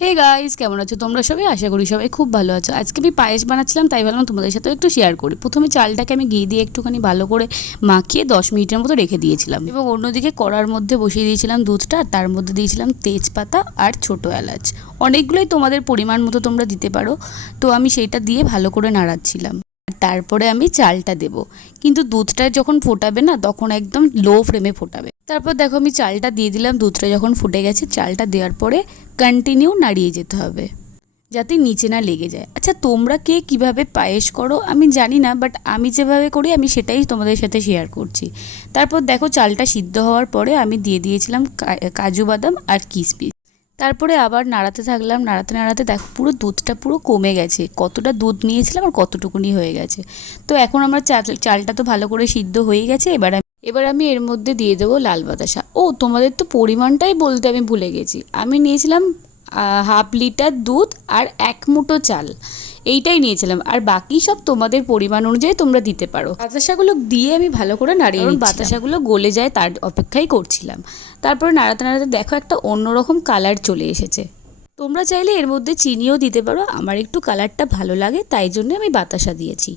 Hey guys, কেমন আছো তোমরা সবাই? আশা করি সবাই খুব ভালো আছো। আজকে আমি পায়েস বানাচ্ছিলাম, তাই ভাবলাম তোমাদের সাথে একটু শেয়ার করি। প্রথমে চালটাকে আমি ঘি দিয়ে একটুখানি ভালো করে মাখিয়ে 10 মিনিটের মতো রেখে দিয়েছিলাম, এবং অন্যদিকে কড়ার মধ্যে বসিয়ে দিয়েছিলাম দুধটা। তার মধ্যে দিয়েছিলাম তেজপাতা আর ছোটো এলাচ। অনেকগুলোই তোমাদের পরিমাণ মতো তোমরা দিতে পারো। তো আমি সেইটা দিয়ে ভালো করে নাড়াচ্ছিলাম। তারপরে আমি চালটা দেব, কিন্তু দুধটা যখন ফোটাবে না, তখন একদম লো ফ্লেমে ফোটাবে। তারপর দেখো আমি চালটা দিয়ে দিলাম। দুধটা যখন ফুটে গেছে, চালটা দেওয়ার পরে কন্টিনিউ নাড়িয়ে যেতে হবে যাতে নিচে না লেগে যায়। আচ্ছা, তোমরা কে কিভাবে পায়েস করো আমি জানি না, বাট আমি যেভাবে করি আমি সেটাই তোমাদের সাথে শেয়ার করছি। তারপর দেখো চালটা সিদ্ধ হওয়ার পরে আমি দিয়ে দিয়েছিলাম কাজু বাদাম আর কিশমিশ। তারপরে আবার নাড়াতে থাকলাম, নাড়াতে নাড়াতে দেখো পুরো দুধটা পুরো কমে গেছে। কতটা দুধ নিয়েছিলাম আর কতটুকুনি হয়ে গেছে। তো এখন আমার চালটা তো ভালো করে সিদ্ধ হয়ে গেছে। এবার আমি এর মধ্যে দিয়ে দেবো লাল বাতাসা। ও, তোমাদের তো পরিমাণটাই বলতে আমি ভুলে গেছি। আমি নিয়েছিলাম হাফ লিটার দুধ আর 1 মুঠো চাল, এইটাই নিয়েছিলাম। আর বাকি সব তোমাদের পরিমাণ অনুযায়ী তোমরা দিতে পারো। বাতাসাগুলো দিয়ে আমি ভালো করে নাড়িয়ে নিচ্ছিলাম, বাতাসাগুলো গলে যায় তার অপেক্ষাই করছিলাম। তারপরে নাড়াতে নাড়াতে দেখো একটা অন্যরকম কালার চলে এসেছে। তোমরা চাইলে এর মধ্যে চিনিও দিতে পারো। আমার একটু কালারটা ভালো লাগে, তাই জন্য আমি বাতাসা দিয়েছি।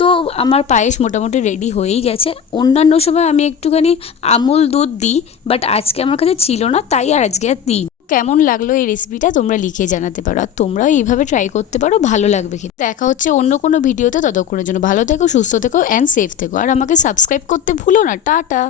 তো আমার পায়েস মোটামুটি রেডি হয়েই গেছে। অন্যান্য সময় আমি একটুখানি আমুল দুধ দিই, বাট আজকে আমার কাছে ছিল না, তাই আর আজকে আর দিই। কেমন লাগলো এই রেসিপিটা তোমরা লিখে জানাতে পারো, আর তোমরাও এইভাবে ট্রাই করতে পারো, ভালো লাগবে খেতে। দেখা হচ্ছে অন্য কোনো ভিডিওতে, ততক্ষণের জন্য ভালো থেকো, সুস্থ থেকো অ্যান্ড সেফ থেকো। আর আমাকে সাবস্ক্রাইব করতে ভুলো না। টাটা।